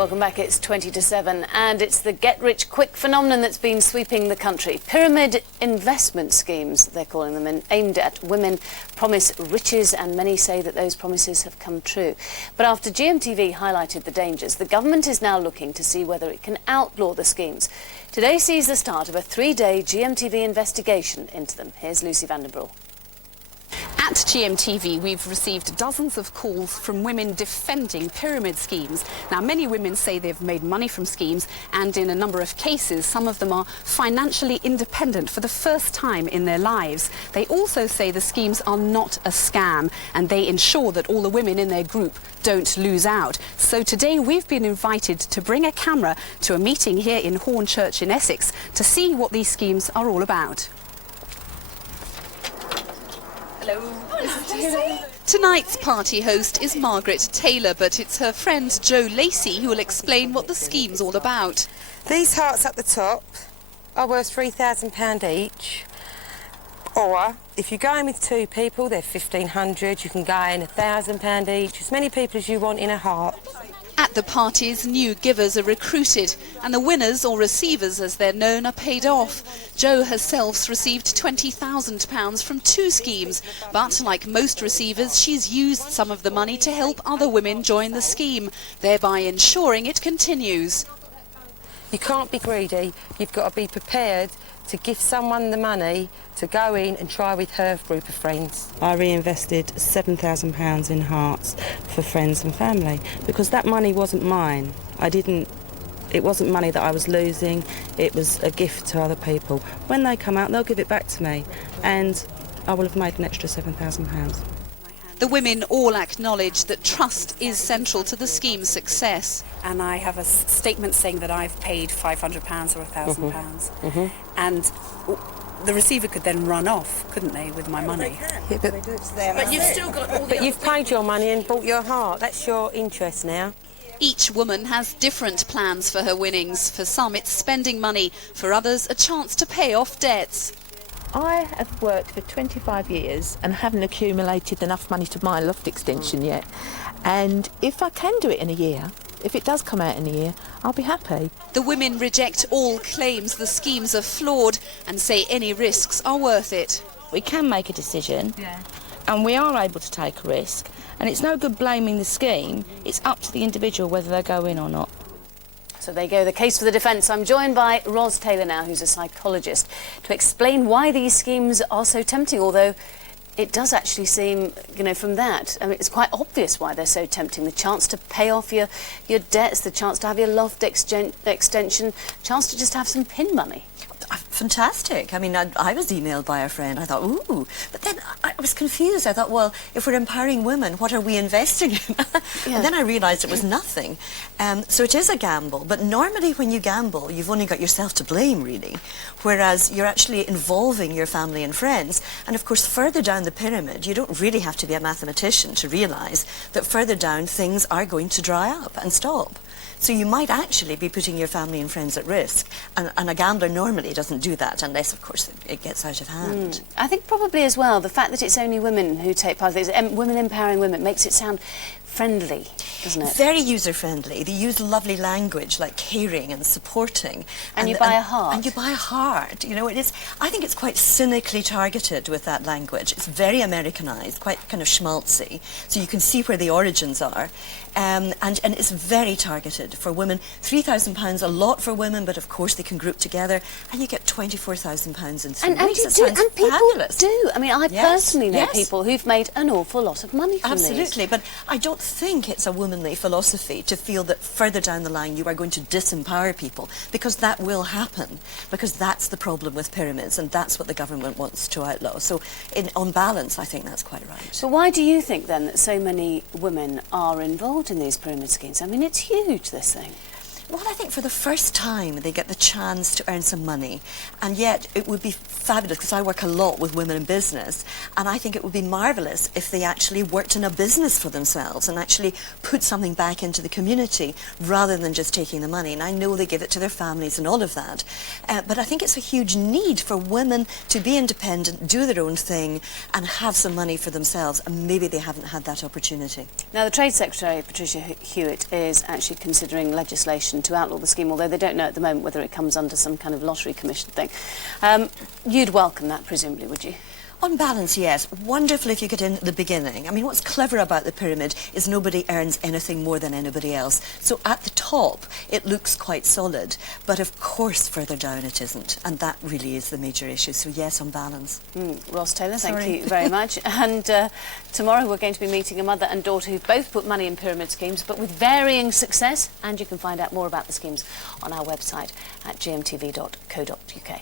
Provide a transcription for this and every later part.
Welcome back. It's 20 to 7 and it's the get-rich-quick phenomenon that's been sweeping the country. Pyramid investment schemes, they're calling them, and aimed at women, promise riches, and many say that those promises have come true. But after GMTV highlighted the dangers, the government is now looking to see whether it can outlaw the schemes. Today sees the start of a 3-day GMTV investigation into them. Here's Lucy Vandenbroek. At GMTV, we've received dozens of calls from women defending pyramid schemes. Now, many women say they've made money from schemes, and in a number of cases, some of them are financially independent for the first time in their lives. They also say the schemes are not a scam, and they ensure that all the women in their group don't lose out. So today, we've been invited to bring a camera to a meeting here in Hornchurch in Essex to see what these schemes are all about. Hello. Tonight's party host is Margaret Taylor, but it's her friend Jo Lacey who will explain what the scheme's all about. These hearts at the top are worth £3,000 each. Or, if you're going with 2 people, they're £1,500. You can go in £1,000 each. As many people as you want in a heart. At the parties, new givers are recruited, and the winners, or receivers as they're known, are paid off. Jo herself's received £20,000 from 2 schemes, but like most receivers, she's used some of the money to help other women join the scheme, thereby ensuring it continues. You can't be greedy. You've got to be prepared to give someone the money to go in and try with her group of friends. I reinvested £7,000 in hearts for friends and family because that money wasn't mine. It wasn't money that I was losing, it was a gift to other people. When they come out, they'll give it back to me, and I will have made an extra £7,000. The women all acknowledge that trust is central to the scheme's success. And I have a statement saying that I've paid £500 or £1,000. And the receiver could then run off, couldn't they, with my money? Yeah, but you've still got all But you've paid your money and bought your heart. That's your interest now. Each woman has different plans for her winnings. For some, it's spending money. For others, a chance to pay off debts. I have worked for 25 years and haven't accumulated enough money to buy a loft extension yet. And if I can do it in a year, if it does come out in a year, I'll be happy. The women reject all claims the schemes are flawed and say any risks are worth it. We can make a decision, and we are able to take a risk. And it's no good blaming the scheme. It's up to the individual whether they go in or not. So there you go, the case for the defence. I'm joined by Ros Taylor now, who's a psychologist, to explain why these schemes are so tempting, although it does actually seem, you know, from that, I mean, it's quite obvious why they're so tempting. The chance to pay off your debts, the chance to have your loft extension, chance to just have some pin money. Fantastic. I mean, I was emailed by a friend. I thought, ooh. But then I was confused. I thought, well, if we're empowering women, what are we investing in? And then I realised it was nothing. So it is a gamble. But normally when you gamble, you've only got yourself to blame, really. Whereas you're actually involving your family and friends. And of course, further down the pyramid, you don't really have to be a mathematician to realise that further down, things are going to dry up and stop. So you might actually be putting your family and friends at risk. And a gambler normally doesn't do that unless, of course, it gets out of hand. I think probably as well, the fact that it's only women who take part in this, women empowering women, makes it sound friendly, doesn't it? Very user-friendly. They use lovely language like caring and supporting. And you buy a heart. And you buy a heart. You know, it is. I think it's quite cynically targeted with that language. It's very Americanized, quite kind of schmaltzy. So you can see where the origins are. And it's very targeted for women. £3,000, a lot for women, but of course they can group together and you get £24,000 in 3 weeks. And people fabulous. do. I mean, I personally know people who've made an awful lot of money from these. Absolutely, but I don't think it's a womanly philosophy to feel that further down the line you are going to disempower people, because that will happen, because that's the problem with pyramids and that's what the government wants to outlaw. So on balance, I think that's quite right. So why do you think then that so many women are involved in these pyramid schemes? I mean, it's huge, this thing. Well, I think for the first time they get the chance to earn some money, and yet it would be fabulous, because I work a lot with women in business, and I think it would be marvellous if they actually worked in a business for themselves and actually put something back into the community rather than just taking the money. And I know they give it to their families and all of that, but I think it's a huge need for women to be independent, do their own thing, and have some money for themselves, and maybe they haven't had that opportunity. Now, the Trade Secretary, Patricia Hewitt, is actually considering legislation to outlaw the scheme, although they don't know at the moment whether it comes under some kind of lottery commission thing. You'd welcome that, presumably, would you? On balance, yes. Wonderful if you get in at the beginning. I mean, what's clever about the pyramid is nobody earns anything more than anybody else. So at the top, it looks quite solid. But of course, further down it isn't. And that really is the major issue. So yes, on balance. Ross Taylor, thank you very much. And tomorrow we're going to be meeting a mother and daughter who've both put money in pyramid schemes, but with varying success. And you can find out more about the schemes on our website at gmtv.co.uk.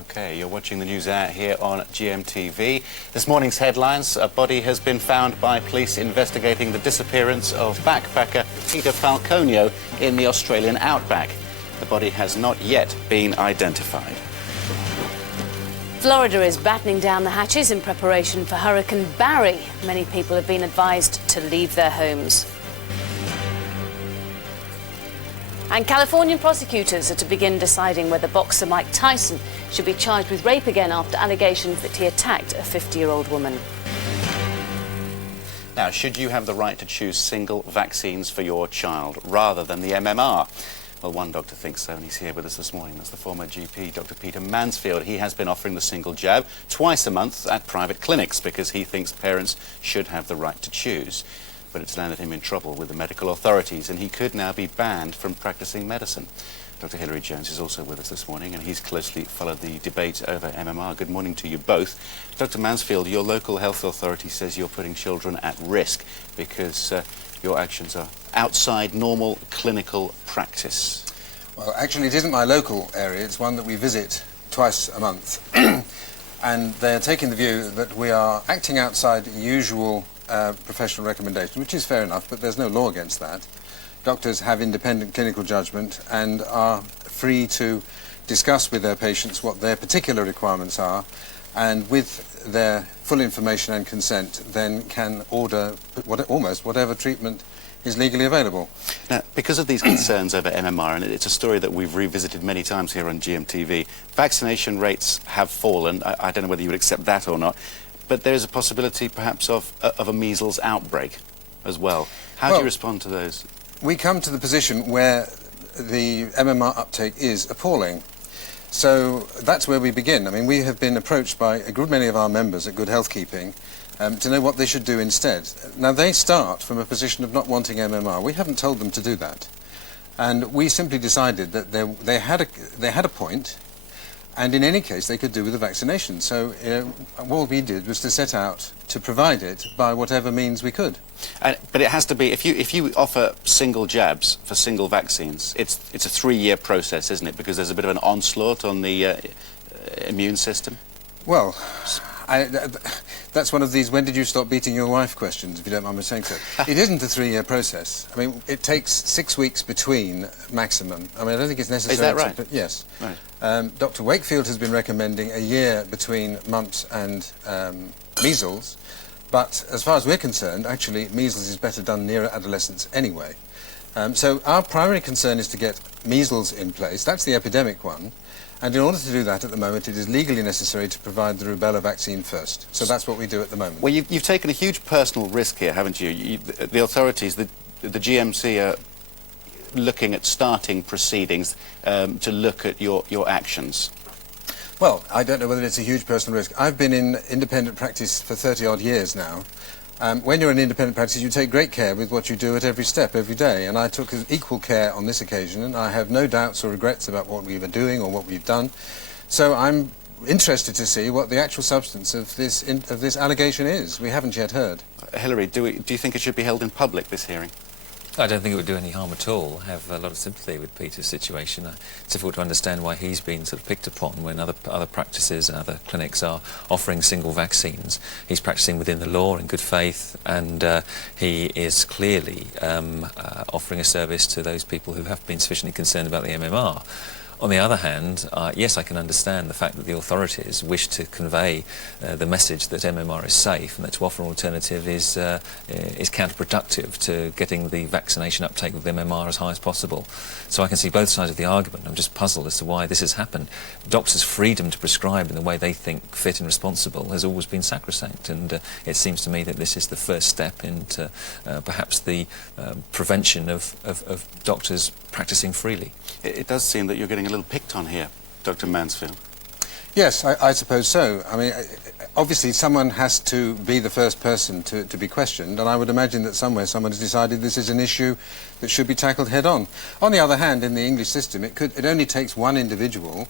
OK, you're watching the news out here on GMTV. This morning's headlines: a body has been found by police investigating the disappearance of backpacker Peter Falconio in the Australian outback. The body has not yet been identified. Florida is battening down the hatches in preparation for Hurricane Barry. Many people have been advised to leave their homes. And Californian prosecutors are to begin deciding whether boxer Mike Tyson should be charged with rape again after allegations that he attacked a 50-year-old woman. Now, should you have the right to choose single vaccines for your child rather than the MMR? Well, one doctor thinks so, and he's here with us this morning. That's the former GP, Dr. Peter Mansfield. He has been offering the single jab twice a month at private clinics because he thinks parents should have the right to choose. But it's landed him in trouble with the medical authorities, and he could now be banned from practicing medicine. Dr. Hilary Jones is also with us this morning, and he's closely followed the debate over MMR. Good morning to you both. Dr. Mansfield, your local health authority says you're putting children at risk because your actions are outside normal clinical practice. Well, actually, it isn't my local area. It's one that we visit twice a month. And they're taking the view that we are acting outside usual professional recommendation, which is fair enough, but there's no law against that. Doctors have independent clinical judgment and are free to discuss with their patients what their particular requirements are, and with their full information and consent then can order almost whatever treatment is legally available. Now, because of these concerns over MMR, and it's a story that we've revisited many times here on GMTV, vaccination rates have fallen. I don't know whether you would accept that or not, but there is a possibility perhaps of a measles outbreak as well. How do you respond to those? We come to the position where the MMR uptake is appalling. So that's where we begin. I mean, we have been approached by a good many of our members at Good Healthkeeping to know what they should do instead. Now, they start from a position of not wanting MMR. We haven't told them to do that. And we simply decided that they had a point, and in any case they could do with the vaccination. So what we did was to set out to provide it by whatever means we could. But it has to be, if you offer single jabs for single vaccines, it's a 3-year process, isn't it? Because there's a bit of an onslaught on the immune system. Well, that's one of these when did you stop beating your wife questions, if you don't mind me saying so. It isn't a 3-year process. I mean, it takes 6 weeks between maximum. I mean, I don't think it's necessary. Is that right? Yes. Right. Dr. Wakefield has been recommending a year between mumps and measles, but as far as we're concerned, actually, measles is better done nearer adolescence anyway. So our primary concern is to get measles in place. That's the epidemic one. And in order to do that at the moment, it is legally necessary to provide the rubella vaccine first. So that's what we do at the moment. Well, you've taken a huge personal risk here, haven't you? The authorities, the GMC are looking at starting proceedings to look at your actions. Well, I don't know whether it's a huge personal risk. I've been in independent practice for 30-odd years now. When you're in independent practice, you take great care with what you do at every step, every day, and I took equal care on this occasion, and I have no doubts or regrets about what we were doing or what we've done. So I'm interested to see what the actual substance of this allegation is. We haven't yet heard. Hilary, do you think it should be held in public, this hearing? I don't think it would do any harm at all. I have a lot of sympathy with Peter's situation. It's difficult to understand why he's been sort of picked upon when other practices and other clinics are offering single vaccines. He's practicing within the law in good faith, and he is clearly offering a service to those people who have been sufficiently concerned about the MMR. On the other hand, yes, I can understand the fact that the authorities wish to convey the message that MMR is safe, and that to offer an alternative is counterproductive to getting the vaccination uptake of the MMR as high as possible. So I can see both sides of the argument. I'm just puzzled as to why this has happened. Doctors' freedom to prescribe in the way they think fit and responsible has always been sacrosanct, and it seems to me that this is the first step into perhaps the prevention of doctors practicing freely. It does seem that you're getting a little picked on here, Dr. Mansfield. Yes, I suppose so. I mean, obviously someone has to be the first person to be questioned, and I would imagine that somewhere someone has decided this is an issue that should be tackled head-on. On the other hand, in the English system, it only takes one individual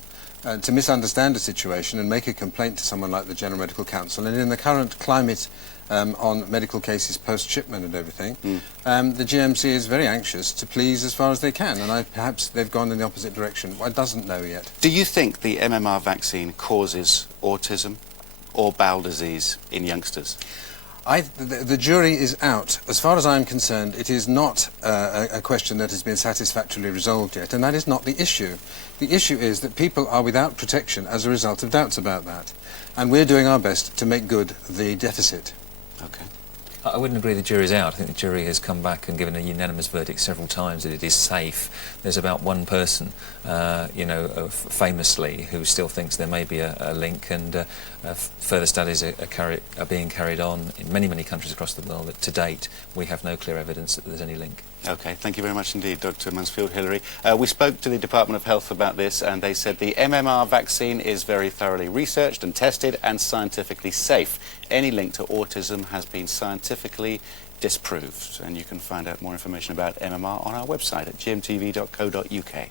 to misunderstand a situation and make a complaint to someone like the General Medical Council, and in the current climate on medical cases post-shipment and everything, the GMC is very anxious to please as far as they can, and perhaps they've gone in the opposite direction. One doesn't know yet. Do you think the MMR vaccine causes autism or bowel disease in youngsters? The jury is out. As far as I'm concerned, it is not a question that has been satisfactorily resolved yet, and that is not the issue. The issue is that people are without protection as a result of doubts about that, and we're doing our best to make good the deficit. Okay. I wouldn't agree the jury's out. I think the jury has come back and given a unanimous verdict several times that it is safe. There's about one person, famously, who still thinks there may be a link, and further studies are being carried on in many, many countries across the world. That to date, we have no clear evidence that there's any link. Okay, thank you very much indeed, Dr. Mansfield. Hilary. We spoke to the Department of Health about this, and they said the MMR vaccine is very thoroughly researched and tested and scientifically safe. Any link to autism has been scientifically disproved, and you can find out more information about MMR on our website at gmtv.co.uk.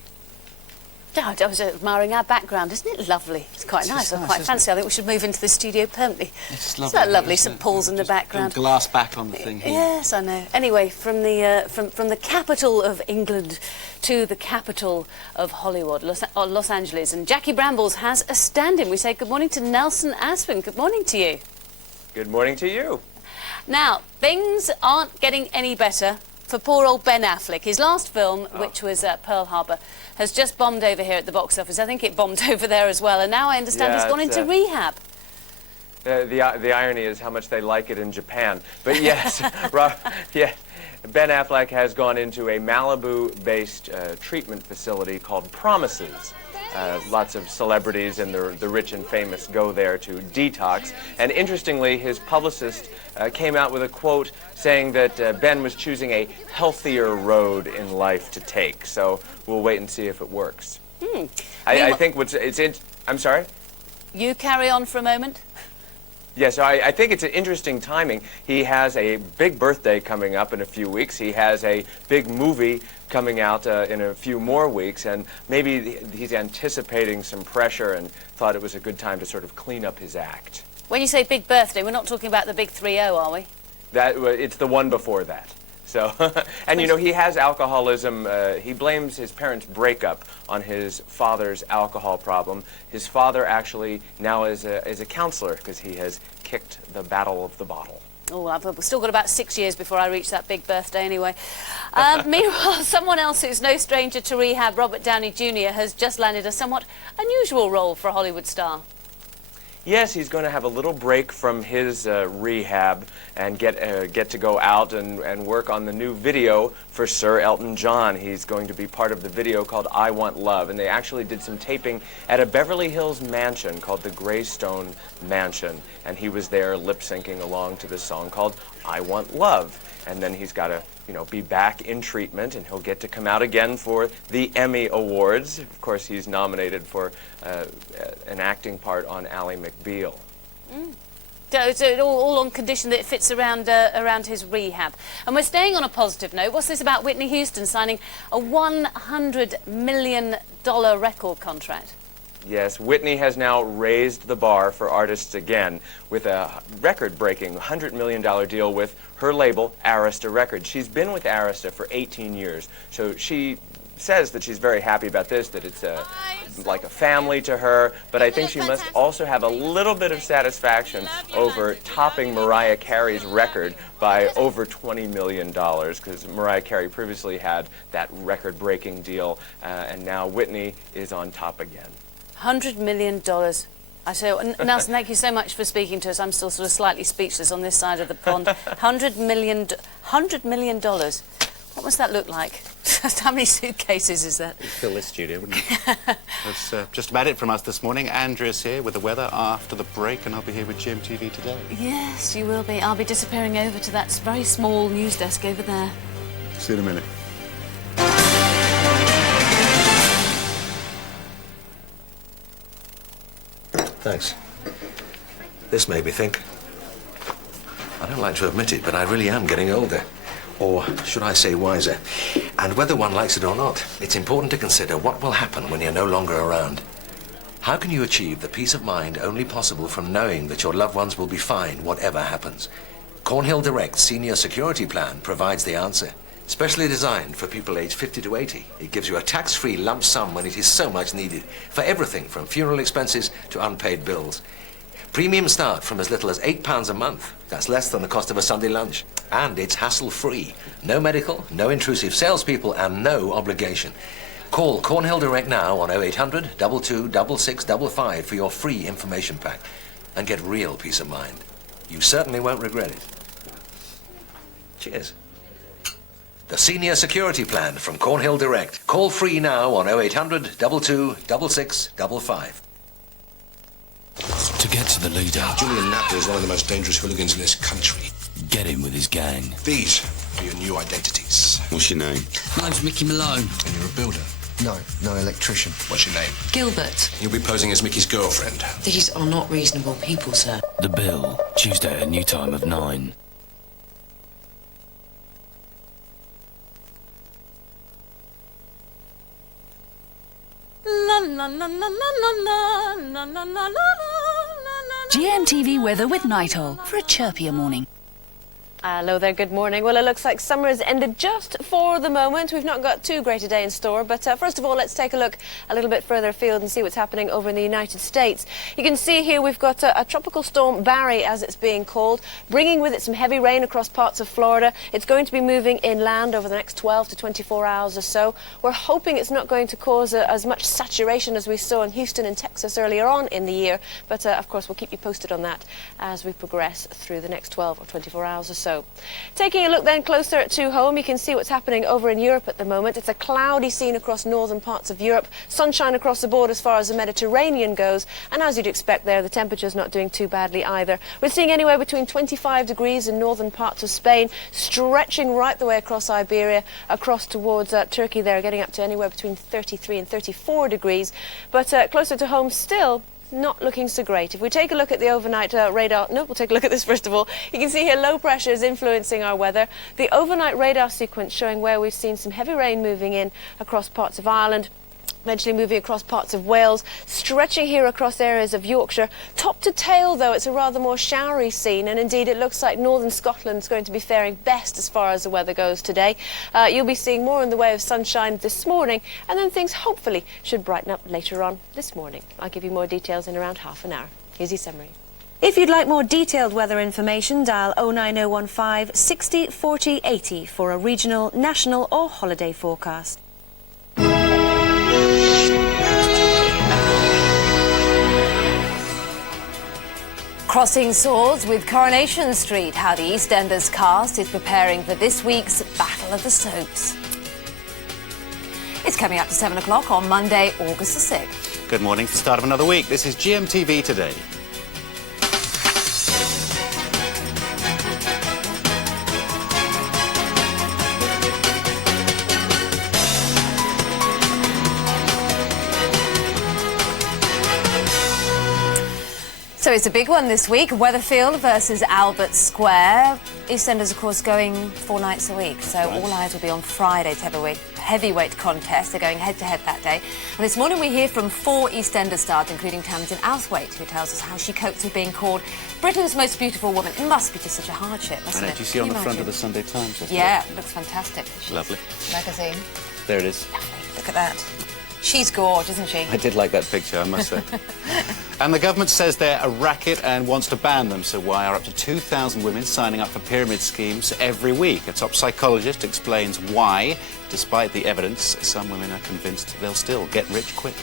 I was admiring our background. Isn't it lovely? It's quite nice. I quite fancy. I think we should move into the studio permanently. It's lovely. Isn't that lovely? St Paul's in the background. Glass back on the thing here. Yes, I know. Anyway, from the capital of England to the capital of Hollywood, Los Angeles, and Jackie Brambles has a stand-in. We say good morning to Nelson Aspin. Good morning to you. Good morning to you. Now, things aren't getting any better for poor old Ben Affleck. His last film, which was Pearl Harbor, has just bombed over here at the box office. I think it bombed over there as well, and now I understand he's gone into rehab. The irony is how much they like it in Japan. But yes, Ben Affleck has gone into a Malibu-based treatment facility called Promises. Lots of celebrities and the rich and famous go there to detox. And interestingly, his publicist came out with a quote saying that Ben was choosing a healthier road in life to take. So we'll wait and see if it works. I think I'm sorry? You carry on for a moment. Yeah, so I think it's an interesting timing. He has a big birthday coming up in a few weeks. He has a big movie coming out in a few more weeks, and maybe he's anticipating some pressure and thought it was a good time to sort of clean up his act. When you say big birthday, we're not talking about the big 3-0, are we? It's the one before that. So, and you know, he has alcoholism. He blames his parents' breakup on his father's alcohol problem. His father actually now is a counselor because he has kicked the battle of the bottle. Oh, I've still got about 6 years before I reach that big birthday anyway. Meanwhile, someone else who's no stranger to rehab, Robert Downey Jr., has just landed a somewhat unusual role for a Hollywood star. Yes, he's going to have a little break from his rehab and get to go out and work on the new video for Sir Elton John. He's going to be part of the video called I Want Love, and they actually did some taping at a Beverly Hills mansion called the Greystone Mansion, and he was there lip-syncing along to this song called I Want Love. And then he's got to, be back in treatment, and he'll get to come out again for the Emmy Awards. Of course, he's nominated for an acting part on Ally McBeal. So all on condition that it fits around his rehab. And we're staying on a positive note. What's this about Whitney Houston signing a $100 million record contract? Yes, Whitney has now raised the bar for artists again with a record-breaking $100 million deal with her label, Arista Records. She's been with Arista for 18 years, so she says that she's very happy about this, that it's like a family to her, but I think she must also have a little bit of satisfaction over topping Mariah Carey's record by over $20 million, because Mariah Carey previously had that record-breaking deal, and now Whitney is on top again. $100 million. I say, Nelson, thank you so much for speaking to us. I'm still sort of slightly speechless on this side of the pond. $100 million. What must that look like? How many suitcases is that? You'd fill this studio, wouldn't it? That's just about it from us this morning. Andrea's here with the weather after the break, and I'll be here with GMTV today. Yes, you will be. I'll be disappearing over to that very small news desk over there. See you in a minute. Thanks. This made me think. I don't like to admit it, but I really am getting older. Or should I say wiser? And whether one likes it or not, it's important to consider what will happen when you're no longer around. How can you achieve the peace of mind only possible from knowing that your loved ones will be fine whatever happens? Cornhill Direct's Senior Security Plan provides the answer. Specially designed for people aged 50 to 80, it gives you a tax-free lump sum when it is so much needed, for everything from funeral expenses to unpaid bills. Premiums start from as little as £8 a month. That's less than the cost of a Sunday lunch. And it's hassle-free. No medical, no intrusive salespeople, and no obligation. Call Cornhill Direct now on 0800 22 6655 for your free information pack and get real peace of mind. You certainly won't regret it. Cheers. The Senior Security Plan from Cornhill Direct. Call free now on 0800 22 6655. To get to the leader, Julian Napper is one of the most dangerous hooligans in this country. Get him with his gang. These are your new identities. What's your name? Name's Mickey Malone. And you're a builder? No electrician. What's your name? Gilbert. You'll be posing as Mickey's girlfriend. These are not reasonable people, sir. The Bill, Tuesday at a new time of 9. GMTV weather with Nighthole for a chirpier morning. Hello there, good morning. Well, it looks like summer has ended just for the moment. We've not got too great a day in store, but first of all, let's take a look a little bit further afield and see what's happening over in the United States. You can see here we've got a tropical storm, Barry, as it's being called, bringing with it some heavy rain across parts of Florida. It's going to be moving inland over the next 12 to 24 hours or so. We're hoping it's not going to cause as much saturation as we saw in Houston and Texas earlier on in the year, but of course we'll keep you posted on that as we progress through the next 12 or 24 hours or so. Taking a look then closer to home, you can see what's happening over in Europe at the moment. It's a cloudy scene across northern parts of Europe, sunshine across the board as far as the Mediterranean goes, and as you'd expect there, the temperature's not doing too badly either. We're seeing anywhere between 25 degrees in northern parts of Spain, stretching right the way across Iberia, across towards Turkey there, getting up to anywhere between 33 and 34 degrees, but closer to home still, not looking so great. If we take a look at the overnight radar, we'll take a look at this first of all. You can see here low pressure is influencing our weather. The overnight radar sequence showing where we've seen some heavy rain moving in across parts of Ireland, eventually moving across parts of Wales, stretching here across areas of Yorkshire. Top to tail, though, it's a rather more showery scene, and indeed it looks like northern Scotland's going to be faring best as far as the weather goes today. You'll be seeing more in the way of sunshine this morning, and then things hopefully should brighten up later on this morning. I'll give you more details in around half an hour. Here's your summary. If you'd like more detailed weather information, dial 09015 60 40 80 for a regional, national or holiday forecast. Crossing swords with Coronation Street, how the EastEnders cast is preparing for this week's Battle of the Soaps. It's coming up to 7 o'clock on Monday, August the 6th. Good morning. It's the start of another week. This is GMTV Today. So it's a big one this week, Weatherfield versus Albert Square. EastEnders, of course, going 4 nights a week, so all eyes will be on Friday to have a heavyweight contest. They're going head-to-head that day. And this morning we hear from 4 EastEnders stars, including Tamsin Outhwaite, who tells us how she copes with being called Britain's most beautiful woman. It must be just such a hardship, mustn't it? Do you see on the front of the Sunday Times yesterday? Yeah, it looks fantastic. Lovely. Magazine. There it is. Look at that. She's gorgeous, isn't she? I did like that picture, I must say. And the government says they're a racket and wants to ban them. So why are up to 2,000 women signing up for pyramid schemes every week? A top psychologist explains why, despite the evidence, some women are convinced they'll still get rich quick.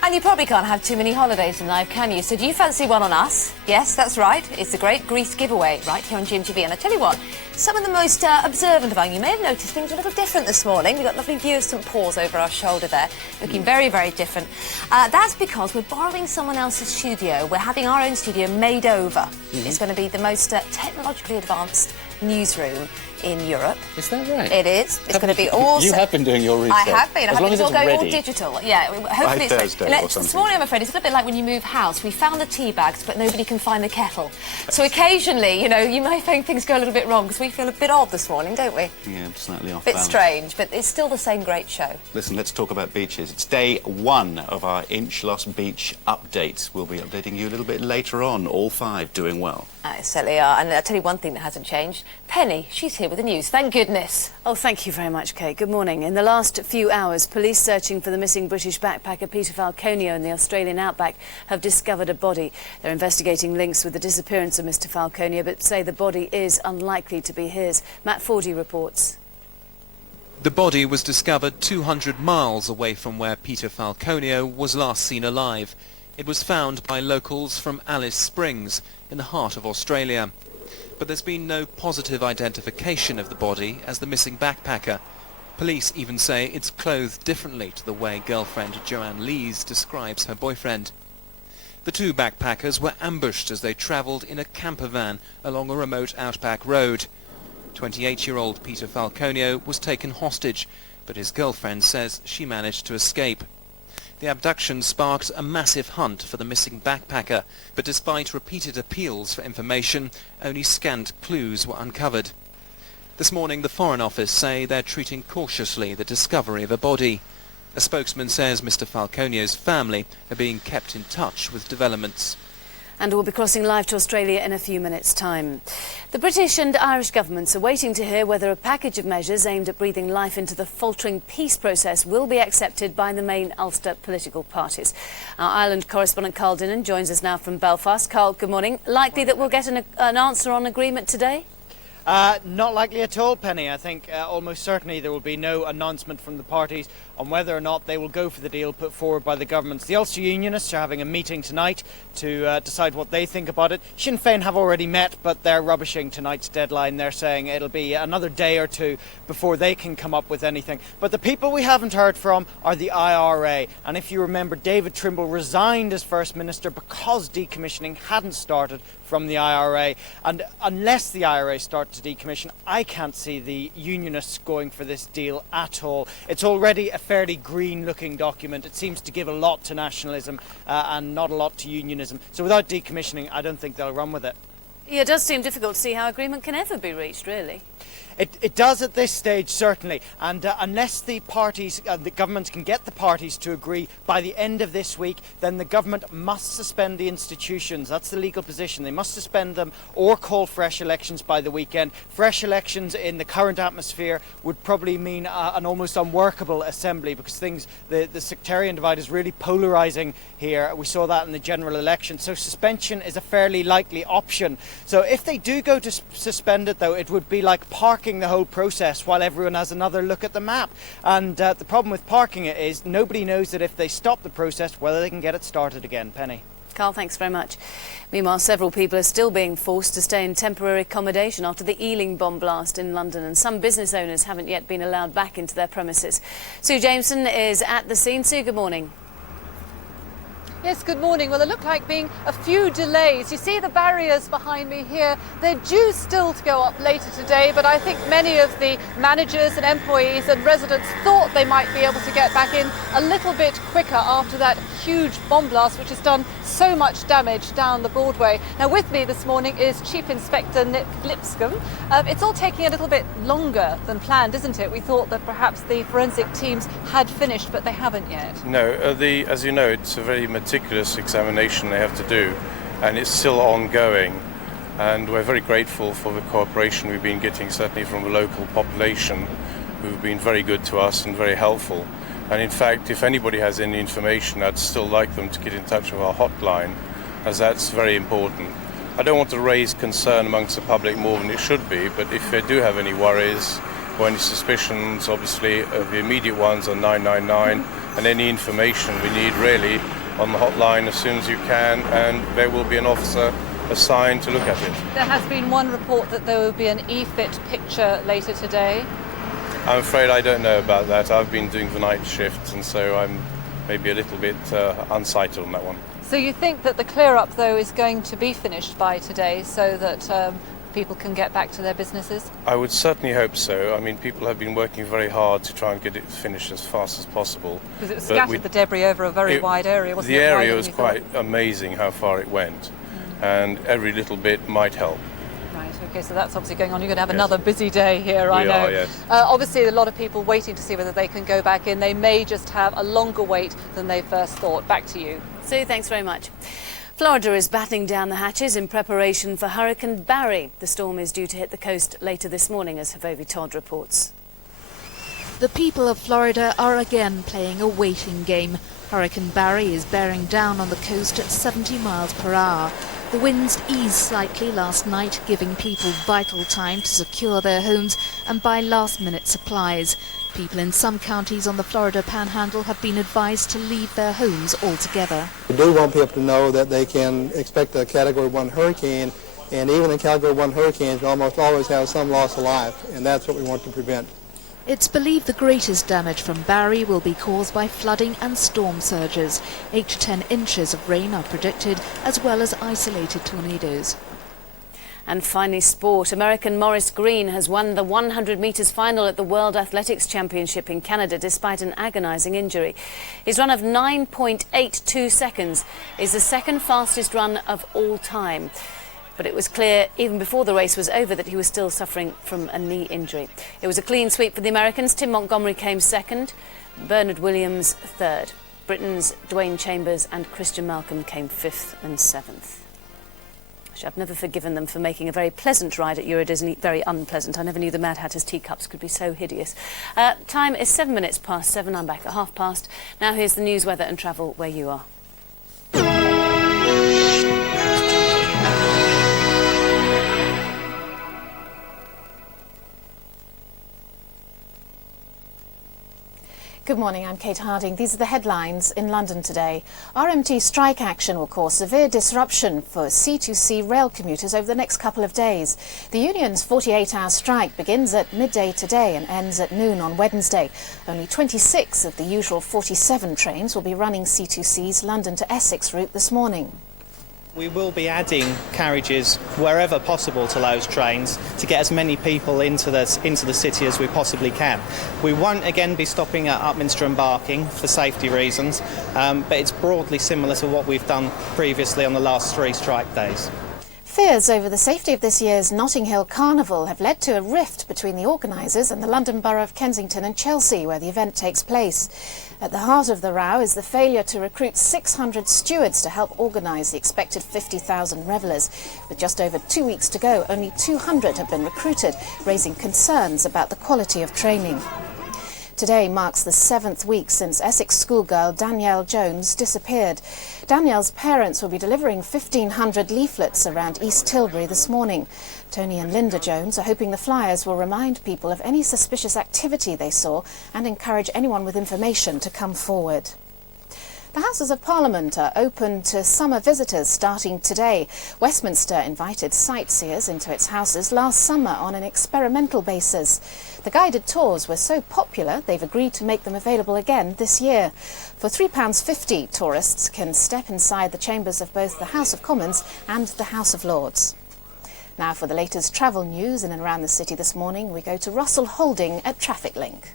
And you probably can't have too many holidays in life, can you? So do you fancy one on us? Yes, that's right. It's the Great Greece Giveaway right here on GMTV. And I tell you what, some of the most observant of you may have noticed things are a little different this morning. We've got a lovely view of St Paul's over our shoulder there, looking very, very different. That's because we're borrowing someone else's studio. We're having our own studio made over. It's going to be the most technologically advanced newsroom in Europe. Is that right? It is. It's going to be all... You have been doing your research. I have been. As long as it's go ready. all digital. Yeah, hopefully it's Thursday or something. This morning, I'm afraid, it's a little bit like when you move house. We found the tea bags, but nobody can find the kettle. So occasionally, you know, you may think things go a little bit wrong because we feel a bit odd this morning, don't we? Yeah, slightly off Bit balance. strange, but it's still the same great show. Listen, let's talk about beaches. It's day 1 of our Inch Loss Beach update. We'll be updating you a little bit later on. All 5 doing well. I certainly are. And I'll tell you one thing that hasn't changed. Penny, she's here with the news. Thank goodness. Oh, thank you very much, Kate. Good morning. In the last few hours, police searching for the missing British backpacker Peter Falconio in the Australian outback have discovered a body. They're investigating links with the disappearance of Mr. Falconio, but say the body is unlikely to be his. Matt Fordy reports. The body was discovered 200 miles away from where Peter Falconio was last seen alive. It was found by locals from Alice Springs in the heart of Australia. But there's been no positive identification of the body as the missing backpacker. Police even say it's clothed differently to the way girlfriend Joanne Lees describes her boyfriend. The 2 backpackers were ambushed as they travelled in a camper van along a remote outback road. 28-year-old Peter Falconio was taken hostage, but his girlfriend says she managed to escape. The abduction sparked a massive hunt for the missing backpacker, but despite repeated appeals for information, only scant clues were uncovered. This morning, the Foreign Office say they're treating cautiously the discovery of a body. A spokesman says Mr. Falconio's family are being kept in touch with developments. And we'll be crossing live to Australia in a few minutes' time. The British and Irish governments are waiting to hear whether a package of measures aimed at breathing life into the faltering peace process will be accepted by the main Ulster political parties. Our Ireland correspondent Carl Dinnan joins us now from Belfast. Carl, good morning. Likely that we'll get an answer on agreement today? Not likely at all, Penny. I think almost certainly there will be no announcement from the parties on whether or not they will go for the deal put forward by the governments. The Ulster Unionists are having a meeting tonight to decide what they think about it. Sinn Féin have already met, but they're rubbishing tonight's deadline. They're saying it'll be another day or two before they can come up with anything. But the people we haven't heard from are the IRA. And if you remember, David Trimble resigned as First Minister because decommissioning hadn't started from the IRA. And unless the IRA starts to decommission, I can't see the unionists going for this deal at all. It's already a fairly green-looking document. It seems to give a lot to nationalism and not a lot to unionism. So without decommissioning, I don't think they'll run with it. Yeah, it does seem difficult to see how agreement can ever be reached, really. It does at this stage, certainly, and unless the parties, the government can get the parties to agree by the end of this week, then the government must suspend the institutions. That's the legal position. They must suspend them or call fresh elections by the weekend. Fresh elections in the current atmosphere would probably mean an almost unworkable assembly because the sectarian divide is really polarising here. We saw that in the general election. So suspension is a fairly likely option. So if they do go to suspend it, though, it would be like parking the whole process while everyone has another look at the map. And the problem with parking it is nobody knows that if they stop the process whether they can get it started again. Penny. Carl, thanks very much. Meanwhile, several people are still being forced to stay in temporary accommodation after the Ealing bomb blast in London, and some business owners haven't yet been allowed back into their premises. Sue Jameson is at the scene. Sue, good morning. Yes, good morning. Well, it looked like being a few delays. You see the barriers behind me here. They're due still to go up later today, but I think many of the managers and employees and residents thought they might be able to get back in a little bit quicker after that huge bomb blast, which has done so much damage down the Broadway. Now, with me this morning is Chief Inspector Nick Lipscomb. It's all taking a little bit longer than planned, isn't it? We thought that perhaps the forensic teams had finished, but they haven't yet. No, as you know, it's a very meticulous examination they have to do, and it's still ongoing. And we're very grateful for the cooperation we've been getting, certainly from the local population, who've been very good to us and very helpful. And in fact, if anybody has any information, I'd still like them to get in touch with our hotline, as that's very important. I don't want to raise concern amongst the public more than it should be, but if they do have any worries or any suspicions, obviously the immediate ones are 999, and any information we need really on the hotline as soon as you can, and there will be an officer assigned to look at it. There has been one report that there will be an EFIT picture later today. I'm afraid I don't know about that. I've been doing the night shifts, and so I'm maybe a little bit unsighted on that one. So you think that the clear-up, though, is going to be finished by today so that people can get back to their businesses? I would certainly hope so. I mean, people have been working very hard to try and get it finished as fast as possible. Because it scattered the debris over a very wide area, wasn't it? The area was quite amazing how far it went, and every little bit might help. Right, OK, so that's obviously going on. You're going to have another busy day here, I know. We are, yes. Obviously, a lot of people waiting to see whether they can go back in. They may just have a longer wait than they first thought. Back to you. Sue, thanks very much. Florida is battening down the hatches in preparation for Hurricane Barry. The storm is due to hit the coast later this morning, as Havovi Todd reports. The people of Florida are again playing a waiting game. Hurricane Barry is bearing down on the coast at 70 miles per hour. The winds eased slightly last night, giving people vital time to secure their homes and buy last-minute supplies. People in some counties on the Florida Panhandle have been advised to leave their homes altogether. We do want people to know that they can expect a Category 1 hurricane, and even in Category 1 hurricanes, we almost always have some loss of life, and that's what we want to prevent. It's believed the greatest damage from Barry will be caused by flooding and storm surges. 8 to 10 inches of rain are predicted, as well as isolated tornadoes. And finally, sport. American Maurice Greene has won the 100 metres final at the World Athletics Championship in Canada despite an agonising injury. His run of 9.82 seconds is the second fastest run of all time. But it was clear even before the race was over that he was still suffering from a knee injury. It was a clean sweep for the Americans. Tim Montgomery came second, Bernard Williams third. Britain's Dwayne Chambers and Christian Malcolm came fifth and seventh. I've never forgiven them for making a very pleasant ride at Euro Disney very unpleasant. I never knew the Mad Hatter's teacups could be so hideous. Time is 7 minutes past 7. I'm back at past. Now here's the news, weather and travel where you are. Good morning, I'm Kate Harding. These are the headlines in London today. RMT strike action will cause severe disruption for C2C rail commuters over the next couple of days. The union's 48-hour strike begins at midday today and ends at noon on Wednesday. Only 26 of the usual 47 trains will be running C2C's London to Essex route this morning. We will be adding carriages wherever possible to those trains to get as many people into the city as we possibly can. We won't again be stopping at Upminster and Barking for safety reasons, but it's broadly similar to what we've done previously on the last 3 strike days. Fears over the safety of this year's Notting Hill Carnival have led to a rift between the organisers and the London Borough of Kensington and Chelsea, where the event takes place. At the heart of the row is the failure to recruit 600 stewards to help organise the expected 50,000 revellers. With just over 2 weeks to go, only 200 have been recruited, raising concerns about the quality of training. Today marks the 7th week since Essex schoolgirl Danielle Jones disappeared. Danielle's parents will be delivering 1,500 leaflets around East Tilbury this morning. Tony and Linda Jones are hoping the flyers will remind people of any suspicious activity they saw and encourage anyone with information to come forward. The Houses of Parliament are open to summer visitors starting today. Westminster invited sightseers into its houses last summer on an experimental basis. The guided tours were so popular they've agreed to make them available again this year. For £3.50, tourists can step inside the chambers of both the House of Commons and the House of Lords. Now for the latest travel news in and around the city this morning, we go to Russell Holding at Traffic Link.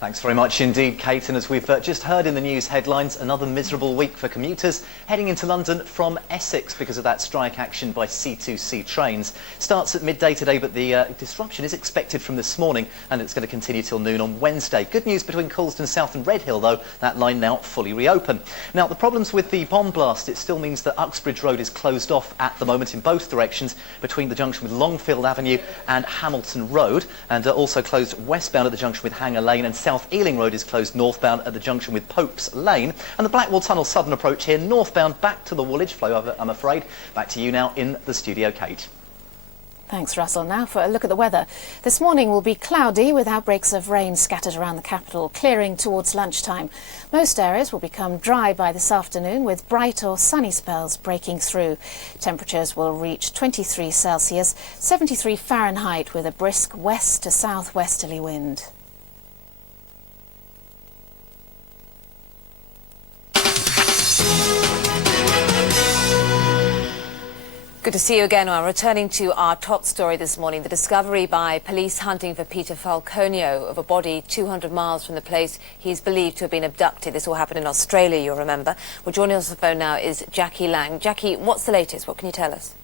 Thanks very much indeed, Kate. And as we've just heard in the news headlines, another miserable week for commuters heading into London from Essex because of that strike action by C2C trains. Starts at midday today, but the disruption is expected from this morning and it's going to continue till noon on Wednesday. Good news between Coulsdon South and Redhill, though, that line now fully reopened. Now, the problems with the bomb blast, it still means that Uxbridge Road is closed off at the moment in both directions between the junction with Longfield Avenue and Hamilton Road, and also closed westbound at the junction with Hanger Lane, and South Ealing Road is closed northbound at the junction with Pope's Lane, and the Blackwall Tunnel southern approach here northbound back to the Woolwich flow, I'm afraid. Back to you now in the studio, Kate. Thanks, Russell. Now for a look at the weather. This morning will be cloudy with outbreaks of rain scattered around the capital, clearing towards lunchtime. Most areas will become dry by this afternoon with bright or sunny spells breaking through. Temperatures will reach 23 Celsius, 73 Fahrenheit with a brisk west to southwesterly wind. Good to see you again. Well, returning to our top story this morning, the discovery by police hunting for Peter Falconio of a body 200 miles from the place he's believed to have been abducted. This all happened in Australia, you'll remember. Well, joining us on the phone now is Jackie Lang. Jackie, what's the latest? What can you tell us?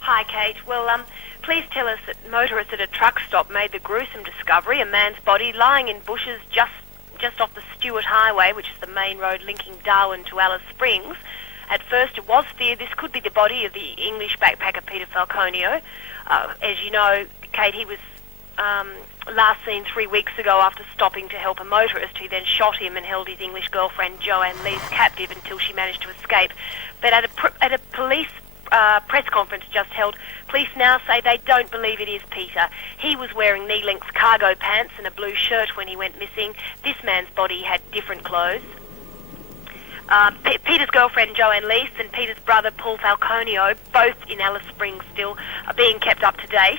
Hi, Kate. Well, police tell us that motorists at a truck stop made the gruesome discovery, a man's body lying in bushes just off the Stewart Highway, which is the main road linking Darwin to Alice Springs. At first it was feared this could be the body of the English backpacker Peter Falconio. As you know, Kate, he was last seen 3 weeks ago after stopping to help a motorist who then shot him and held his English girlfriend Joanne Lees captive until she managed to escape. But at a police press conference just held, police now say they don't believe it is Peter. He was wearing knee-length cargo pants and a blue shirt when he went missing. This man's body had different clothes. Peter's girlfriend Joanne Lees and Peter's brother Paul Falconio, both in Alice Springs still, are being kept up to date.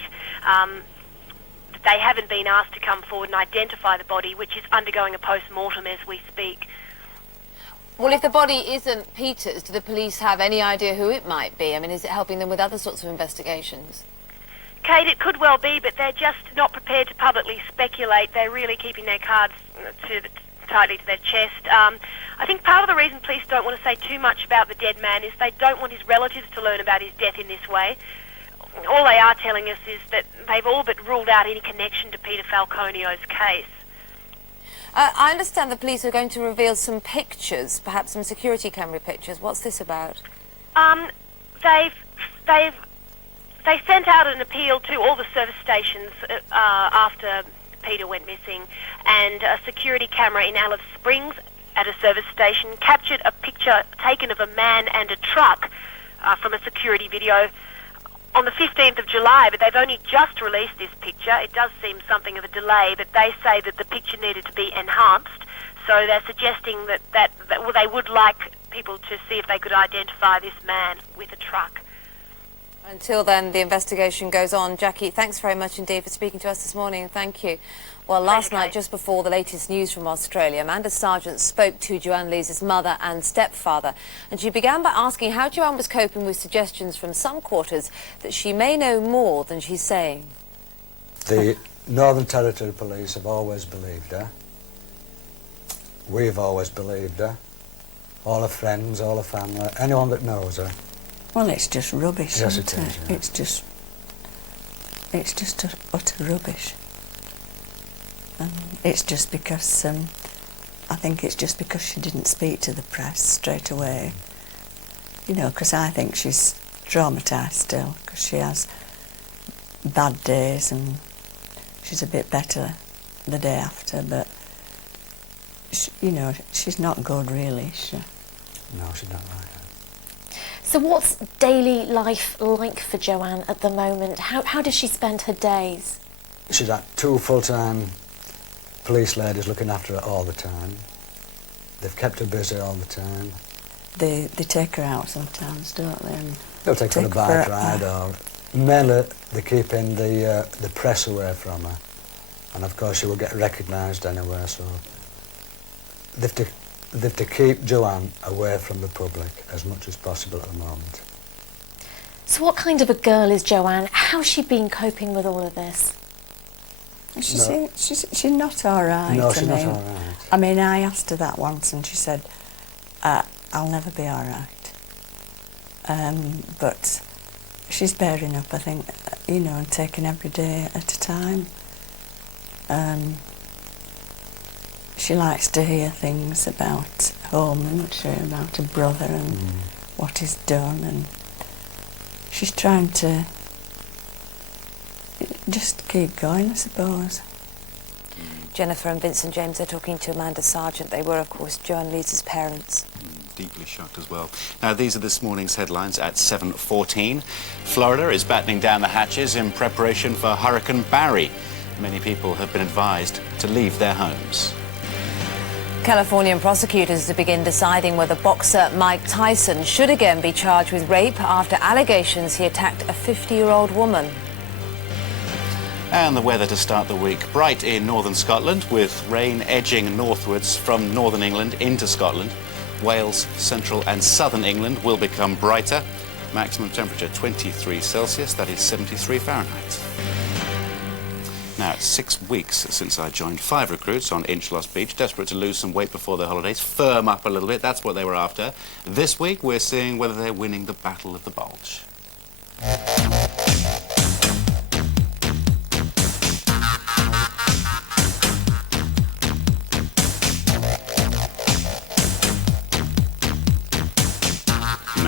They haven't been asked to come forward and identify the body, which is undergoing a post-mortem as we speak. Well, if the body isn't Peter's, do the police have any idea who it might be? I mean, is it helping them with other sorts of investigations? Kate, it could well be, but they're just not prepared to publicly speculate. They're really keeping their cards tightly to their chest. I think part of the reason police don't want to say too much about the dead man is they don't want his relatives to learn about his death in this way. All they are telling us is that they've all but ruled out any connection to Peter Falconio's case. I understand the police are going to reveal some pictures, perhaps some security camera pictures. What's this about? They sent out an appeal to all the service stations after Peter went missing, and a security camera in Alice Springs at a service station captured a picture taken of a man and a truck from a security video on the 15th of July, but they've only just released this picture. It does seem something of a delay, but they say that the picture needed to be enhanced, so they're suggesting that they would like people to see if they could identify this man with a truck. Until then, the investigation goes on. Jackie, thanks very much indeed for speaking to us this morning. Thank you. Well, last night, just before the latest news from Australia, Amanda Sargent spoke to Joanne Lees' mother and stepfather, and she began by asking how Joanne was coping with suggestions from some quarters that she may know more than she's saying. The Northern Territory Police have always believed her. We've always believed her. All her friends, all her family, anyone that knows her. Well, it's just rubbish, yes, isn't it? Yeah. It's just utter rubbish. And it's just because, I think it's just because she didn't speak to the press straight away. You know, because I think she's traumatised still, because she has bad days and she's a bit better the day after, but, you know, she's not good really, is she? No, she's not right. So what's daily life like for Joanne at the moment? How does she spend her days? She's got 2 full-time police ladies looking after her all the time. They've kept her busy all the time. They take her out sometimes, don't they? And They'll take her on a bike ride, or mainly they're keeping the press away from her. And of course she will get recognised anywhere, so they've to keep Joanne away from the public as much as possible at the moment. So what kind of a girl is Joanne? How's she been coping with all of this? She's not all right. No, she's not all right. I mean, I asked her that once and she said, I'll never be all right. But she's bearing up, I think, you know, and taking every day at a time. She likes to hear things about home, isn't she, about her brother and what he's done, and she's trying to just keep going, I suppose. Jennifer and Vincent James are talking to Amanda Sargent. They were, of course, Joanne Lees's parents. Deeply shocked as well. Now, these are this morning's headlines at 7:14. Florida is battening down the hatches in preparation for Hurricane Barry. Many people have been advised to leave their homes. Californian prosecutors to begin deciding whether boxer Mike Tyson should again be charged with rape after allegations he attacked a 50-year-old woman. And the weather to start the week. Bright in northern Scotland, with rain edging northwards from northern England into Scotland. Wales, central and southern England will become brighter. Maximum temperature 23 Celsius, that is 73 Fahrenheit. Now, it's 6 weeks since I joined 5 recruits on Inchloss Beach, desperate to lose some weight before their holidays, firm up a little bit, that's what they were after. This week, we're seeing whether they're winning the Battle of the Bulge.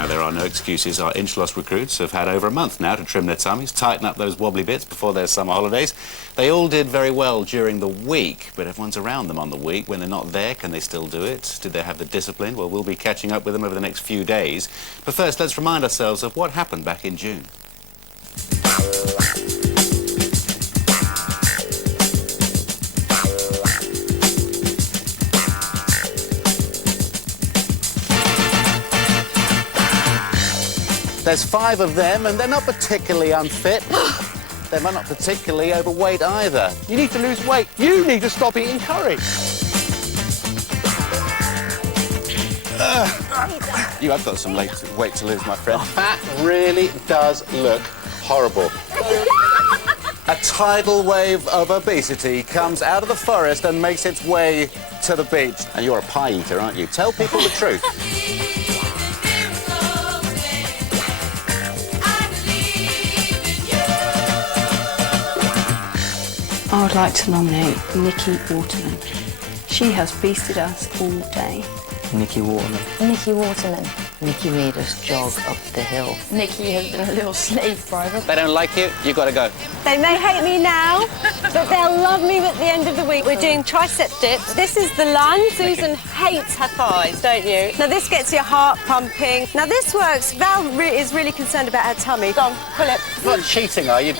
There are no excuses. Our Inchloss recruits have had over a month now to trim their tummies, tighten up those wobbly bits before their summer holidays. They all did very well during the week, but everyone's around them on the week. When they're not there, can they still do it? Did they have the discipline? Well, we'll be catching up with them over the next few days. But first, let's remind ourselves of what happened back in June. There's 5 of them, and they're not particularly unfit. They're not particularly overweight either. You need to lose weight. You need to stop eating curry. You have got some weight to lose, my friend. That really does look horrible. A tidal wave of obesity comes out of the forest and makes its way to the beach. And you're a pie eater, aren't you? Tell people the truth. I would like to nominate Nikki Waterman. She has feasted us all day. Nikki Waterman. Nikki Waterman. Nikki made us jog up the hill. Nikki has been a little slave driver. They don't like you, you've got to go. They may hate me now, but they'll love me at the end of the week. We're doing tricep dips. This is the lunge. Susan hates her thighs, don't you? Now, this gets your heart pumping. Now, this works. Val is really concerned about her tummy. Go on, pull it. You're not cheating, are you?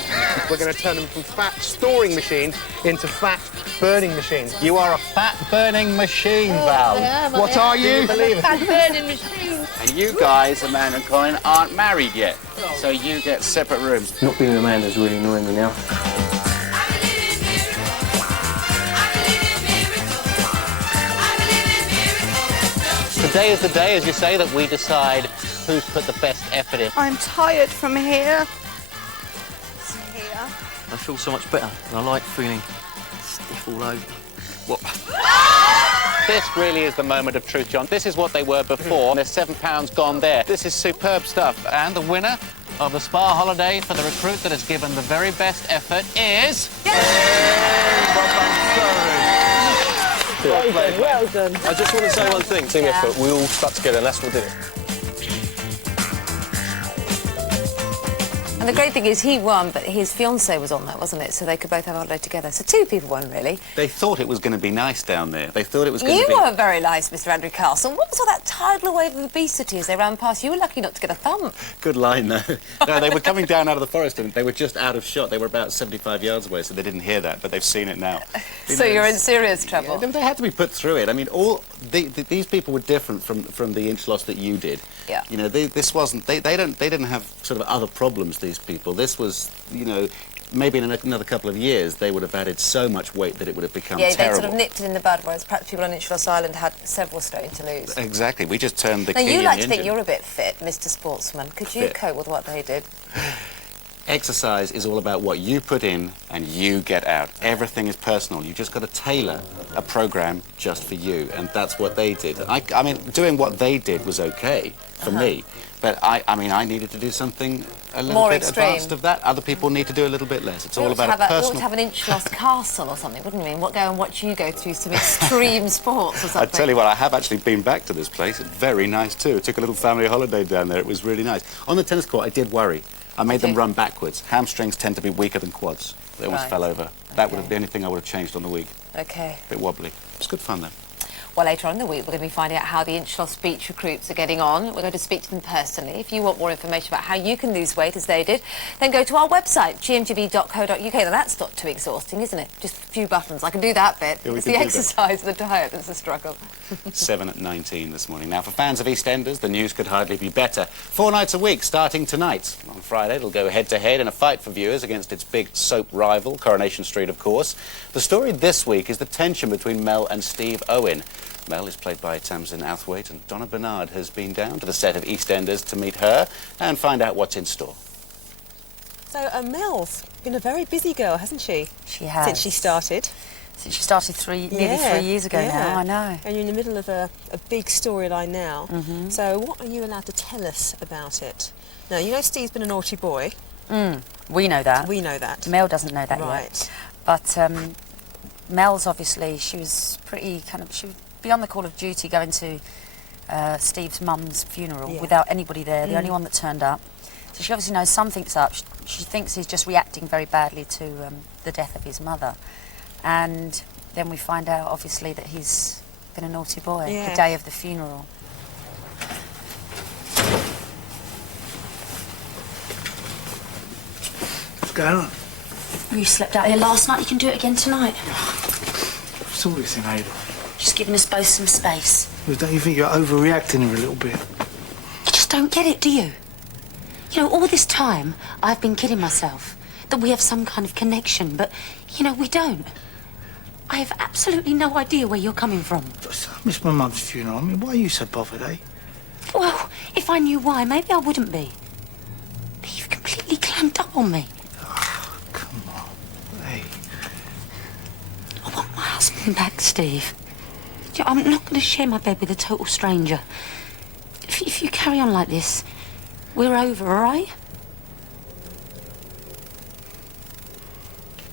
We're going to turn them from fat storing machines into fat burning machines. You are a fat burning machine, Val. What are you? Do you believe it? Fat burning machine. And you guys, Amanda and Colin, aren't married yet, so you get separate rooms. Not being Amanda's really annoying me now. Today is the day, as you say, that we decide who's put the best effort in. I'm tired from here. I feel so much better, and I like feeling stiff all over. What? This really is the moment of truth, John. This is what they were before. There's £7 gone there. This is superb stuff. And the winner of the spa holiday for the recruit that has given the very best effort is... Well done. I just want to say one thing. Team effort, we all stuck together and that's what did it. And the great thing is he won, but his fiancée was on that, wasn't it? So they could both have a holiday together. So 2 people won, really. They thought it was going to be nice down there. They thought it was going to be... You weren't very nice, Mr. Andrew Castle. What was all that tidal wave of obesity as they ran past? You were lucky not to get a thump. Good line, though. No, they were coming down out of the forest and they were just out of shot. They were about 75 yards away, so they didn't hear that, but they've seen it now. So you're in serious trouble. Yeah, they had to be put through it. I mean, all these people were different from the inch loss that you did. Yeah. You know, this wasn't. They didn't have sort of other problems. These people. This was, you know, maybe in another couple of years they would have added so much weight that it would have become terrible. Yeah, they sort of nipped it in the bud, whereas perhaps people on Inch Loss Island had several stone to lose. Exactly. We just turned the now, key in you the like to engine. think you're a bit fit, Mr. Sportsman. Could you Fit. cope with what they did? Exercise is all about what you put in and you get out. Everything is personal. You just got to tailor a program just for you, and that's what they did. I mean, doing what they did was okay for me, but I mean, I needed to do something a little More bit extreme. advanced of that. Other people need to do a little bit less. It's all about We ought personal. to have an Inch Loss castle or something, wouldn't we? And go and watch you go through some extreme sports or I something. tell you what, I have actually been back to this place. It's very nice too. I took a little family holiday down there. It was really nice. On the tennis court, I did worry. I made them run backwards. Hamstrings tend to be weaker than quads. They almost Right. fell over. That would have been anything I would have changed on the week. Okay. A bit wobbly. It's good fun though. Well, later on in the week, we're going to be finding out how the Inch Loss Beach recruits are getting on. We're going to speak to them personally. If you want more information about how you can lose weight as they did, then go to our website, gmtv.co.uk. Now, that's not too exhausting, isn't it? Just a few buttons. I can do that bit. Yeah, we It's can the do that. exercise and the diet that's a struggle. 7:19 this morning. Now, for fans of EastEnders, the news could hardly be better. 4 nights a week, starting tonight. On Friday, it'll go head-to-head in a fight for viewers against its big soap rival, Coronation Street, of course. The story this week is the tension between Mel and Steve Owen. Mel is played by Tamsin Outhwaite, and Donna Bernard has been down to the set of EastEnders to meet her and find out what's in store. So Mel's been a very busy girl, hasn't she? She has. Since she started. Since she started nearly 3 years ago now, I know. And you're in the middle of a big storyline now. Mhm. So what are you allowed to tell us about it? Now, you know Steve's been a naughty boy. We know that. We know that. Mel doesn't know that Right. yet. But Mel's obviously, she was pretty she would be on the call of duty going to Steve's mum's funeral without anybody there, the only one that turned up. So she obviously knows something's up. She thinks he's just reacting very badly to the death of his mother. And then we find out, obviously, that he's been a naughty boy the day of the funeral. What's going on? You slept out here last night, you can do it again tonight. I saw this in Ada. Just giving us both some space. Well, don't you think you're overreacting here a little bit? You just don't get it, do you? You know, all this time, I've been kidding myself that we have some kind of connection, but, you know, we don't. I have absolutely no idea where you're coming from. I missed my mum's funeral. I mean, why are you so bothered, eh? Well, if I knew why, maybe I wouldn't be. But you've completely clamped up on me. Come on. Hey. I want my husband back, Steve. You know, I'm not going to share my bed with a total stranger. If you carry on like this, we're over, all right?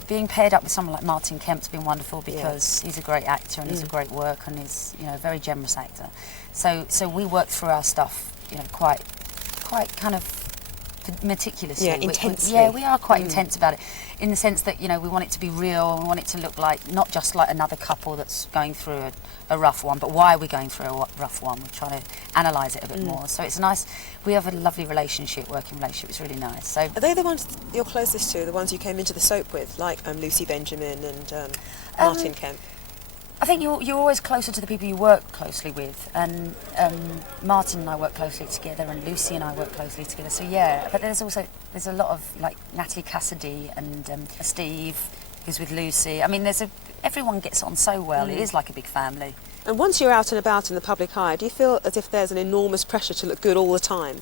Being paired up with someone like Martin Kemp's been wonderful because he's a great actor and he's a great worker and he's, you know, a very generous actor. So we work through our stuff, you know, quite kind of meticulously. Yeah, intensely. Yeah, we are quite intense about it, in the sense that, you know, we want it to be real and we want it to look like not just like another couple that's going through a rough one, but why are we going through a rough one? We're trying to analyse it a bit more. So it's nice. We have a lovely relationship, working relationship. It's really nice. So Are they the ones you're closest to, the ones you came into the soap with, like Lucy Benjamin and Martin Kemp? I think you're always closer to the people you work closely with, and Martin and I work closely together, and Lucy and I work closely together. So yeah, but there's a lot of like Natalie Cassidy and Steve, who's with Lucy. I mean, everyone gets on so well. It is like a big family. And once you're out and about in the public eye, do you feel as if there's an enormous pressure to look good all the time?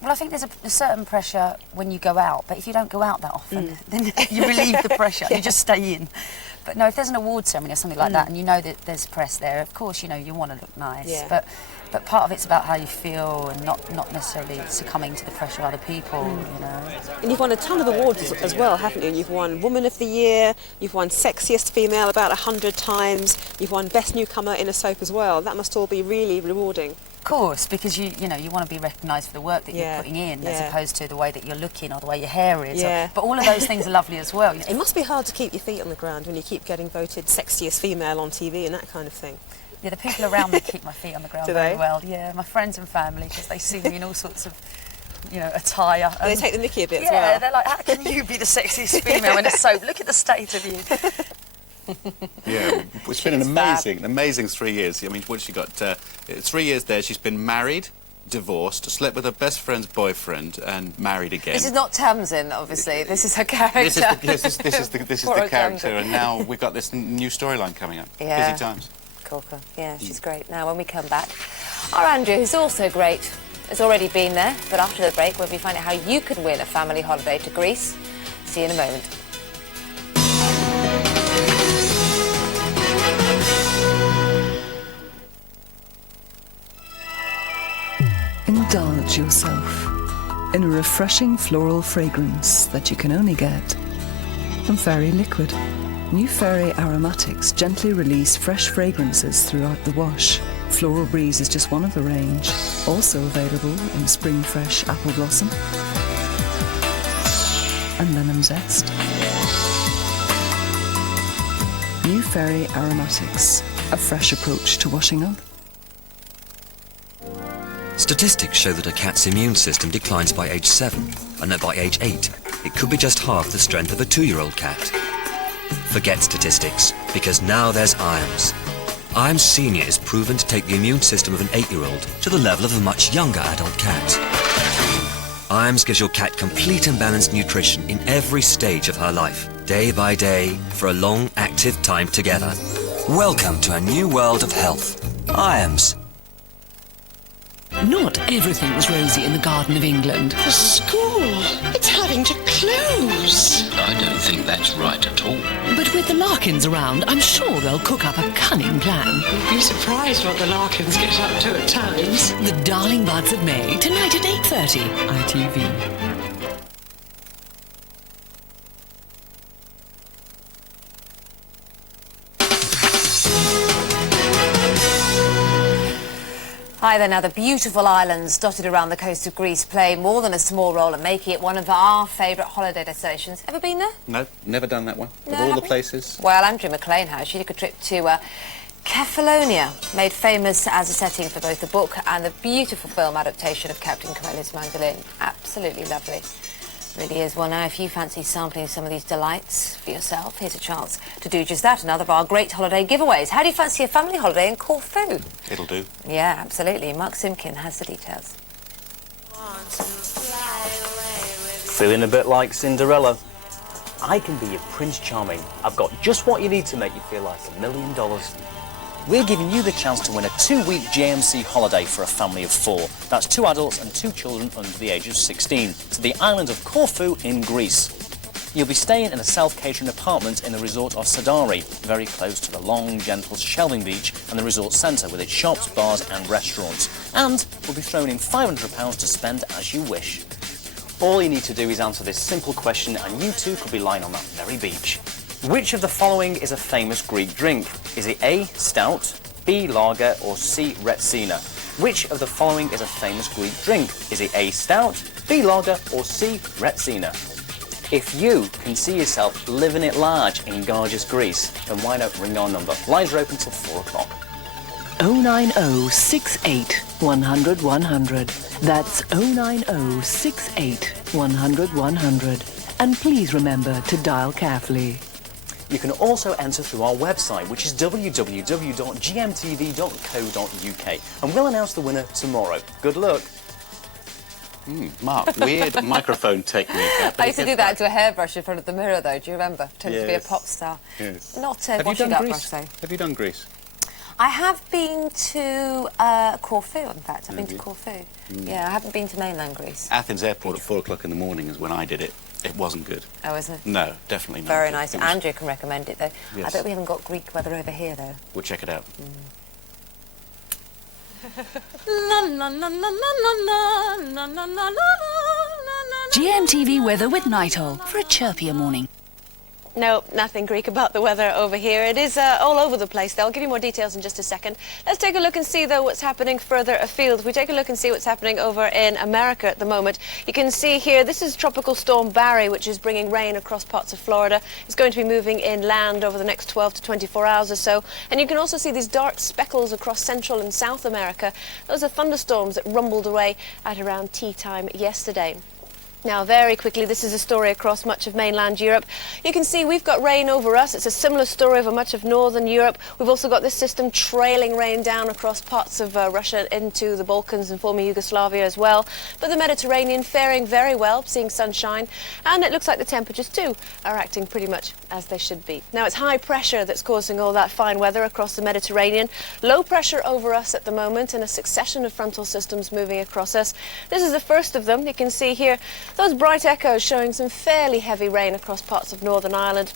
Well, I think there's a certain pressure when you go out, but if you don't go out that often, then you relieve the pressure. You just stay in. But no, if there's an award ceremony or something like that, and you know that there's press there, of course, you know, you want to look nice. Yeah. But part of it's about how you feel and not necessarily succumbing to the pressure of other people, you know. And you've won a ton of awards as well, haven't you? You've won Woman of the Year, you've won Sexiest Female about 100 times, you've won Best Newcomer in a Soap as well. That must all be really rewarding. Of course, because you want to be recognised for the work that you're putting in, as opposed to the way that you're looking or the way your hair is. But all of those things are lovely as well. It must be hard to keep your feet on the ground when you keep getting voted Sexiest Female on TV and that kind of thing. Yeah, the people around me keep my feet on the ground very well. Yeah, my friends and family, because they see me in all sorts of, you know, attire. They take the mickey a bit as well. well. Yeah, they're like, how can you be the sexiest female in a soap? Look at the state of you. Yeah, it's been an amazing 3 years. I mean, what she got 3 years there. She's been married, divorced, slept with her best friend's boyfriend, and married again. This is not Tamsin, obviously. This is her character. This is the character, and now we've got this new storyline coming up. Yeah. Busy times. Corker. Yeah, she's great. Now, when we come back, our Andrew, who's also great, has already been there, but after the break, we'll be finding out how you can win a family holiday to Greece. See you in a moment. Indulge yourself in a refreshing floral fragrance that you can only get from Fairy Liquid. New Fairy aromatics gently release fresh fragrances throughout the wash. Floral Breeze is just one of the range, also available in Spring Fresh Apple Blossom and Lemon Zest. New Fairy aromatics, a fresh approach to washing up. Statistics show that a cat's immune system declines by age 7, and that by age 8, it could be just half the strength of a 2-year-old cat. Forget statistics, because now there's IAMS. IAMS Senior is proven to take the immune system of an 8-year-old to the level of a much younger adult cat. IAMS gives your cat complete and balanced nutrition in every stage of her life, day by day, for a long, active time together. Welcome to a new world of health. IAMS. Not everything's rosy in the Garden of England. The school, it's having to close. I don't think that's right at all. But with the Larkins around, I'm sure they'll cook up a cunning plan. You'd be surprised what the Larkins get up to at times. The Darling Buds of May, tonight at 8:30, ITV. Hi there. Now, the beautiful islands dotted around the coast of Greece play more than a small role in making it one of our favourite holiday destinations. Ever been there? No, never done that one. No, of all the haven't? places. Well, Andrew McLean has. She took a trip to Kefalonia, made famous as a setting for both the book and the beautiful film adaptation of Captain Corelli's Mandolin. Absolutely lovely. Really is. Well, now, if you fancy sampling some of these delights for yourself, here's a chance to do just that. Another of our great holiday giveaways. How do you fancy a family holiday in Corfu? It'll do. Yeah, absolutely. Mark Simkin has the details. Feeling a bit like Cinderella? I can be your Prince Charming. I've got just what you need to make you feel like $1 million. We're giving you the chance to win a 2-week JMC holiday for a family of 4. That's 2 adults and 2 children under the age of 16 to the island of Corfu in Greece. You'll be staying in a self-catering apartment in the resort of Sadari, very close to the long, gentle shelving beach and the resort centre with its shops, bars and restaurants. And we'll be throwing in £500 to spend as you wish. All you need to do is answer this simple question and you too could be lying on that very beach. Which of the following is a famous Greek drink? Is it A, stout, B, lager, or C, retsina? Which of the following is a famous Greek drink? Is it A, stout, B, lager, or C, retsina? If you can see yourself living it large in gorgeous Greece, then why not ring our number? Lines are open till 4 o'clock. 090 68 100 100. That's 090 68 100 100. And please remember to dial carefully. You can also enter through our website, which is www.gmtv.co.uk, and we'll announce the winner tomorrow. Good luck. Mark, weird microphone technique. I used to do that to a hairbrush in front of the mirror, though. Do you remember? Pretending to be a Yes. pop star. Yes. Not Have you washing done up Greece? brush, though. Have you done Greece? I have been to Corfu, in fact. I've been to you? Corfu. Yeah, I haven't been to mainland Greece. Athens Airport at 4 o'clock in the morning is when I did it. It wasn't good. Oh, isn't it? No, definitely not. Very nice. It was- Andrew can recommend it, though. I Yes. bet we haven't got Greek weather over here, though. We'll check it out. GMTV weather with Nighthole for a chirpier morning. No, nothing Greek about the weather over here. It is all over the place, though. I'll give you more details in just a second. Let's take a look and see, though, what's happening further afield. If we take a look and see what's happening over in America at the moment, you can see here, this is Tropical Storm Barry, which is bringing rain across parts of Florida. It's going to be moving inland over the next 12 to 24 hours or so. And you can also see these dark speckles across Central and South America. Those are thunderstorms that rumbled away at around tea time yesterday. Now, very quickly, this is a story across much of mainland Europe. You can see we've got rain over us. It's a similar story over much of northern Europe. We've also got this system trailing rain down across parts of Russia into the Balkans and former Yugoslavia as well. But the Mediterranean faring very well, seeing sunshine. And it looks like the temperatures too are acting pretty much as they should be. Now, it's high pressure that's causing all that fine weather across the Mediterranean. Low pressure over us at the moment and a succession of frontal systems moving across us. This is the first of them. You can see here those bright echoes showing some fairly heavy rain across parts of Northern Ireland.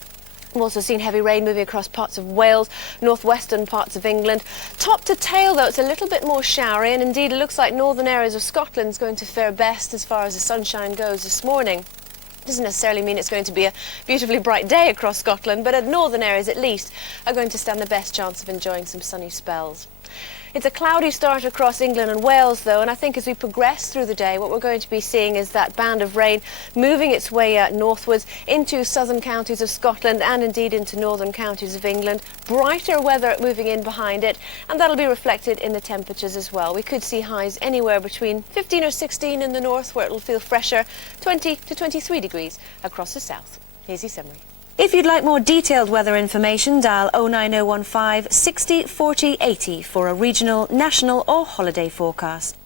We've also seen heavy rain moving across parts of Wales, northwestern parts of England. Top to tail, though, it's a little bit more showery, and indeed it looks like northern areas of Scotland is going to fare best as far as the sunshine goes this morning. Doesn't necessarily mean it's going to be a beautifully bright day across Scotland, but northern areas at least are going to stand the best chance of enjoying some sunny spells. It's a cloudy start across England and Wales, though, and I think as we progress through the day, what we're going to be seeing is that band of rain moving its way northwards into southern counties of Scotland and indeed into northern counties of England. Brighter weather moving in behind it, and that'll be reflected in the temperatures as well. We could see highs anywhere between 15 or 16 in the north, where it'll feel fresher, 20 to 23 degrees across the south. Here's your summary. If you'd like more detailed weather information, dial 09015 60 40 80 for a regional, national or holiday forecast.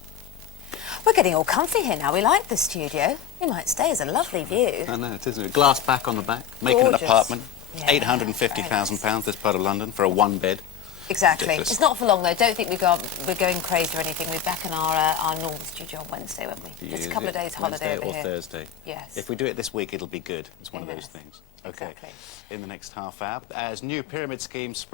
We're getting all comfy here now. We like the studio. We might stay. It's a lovely view. I know, it is. A glass back on the back. Making Gorgeous. an apartment. Yeah, £850,000 this part of London for a one bed. Exactly. Ridiculous. It's not for long, though. Don't think we're going crazy or anything. We're back in our normal studio on Wednesday, won't we? Just a couple of days holiday Wednesday over or here. Thursday. Yes. If we do it this week, it'll be good. It's one of those Yes. things. Okay. Exactly. In the next half hour, as new pyramid schemes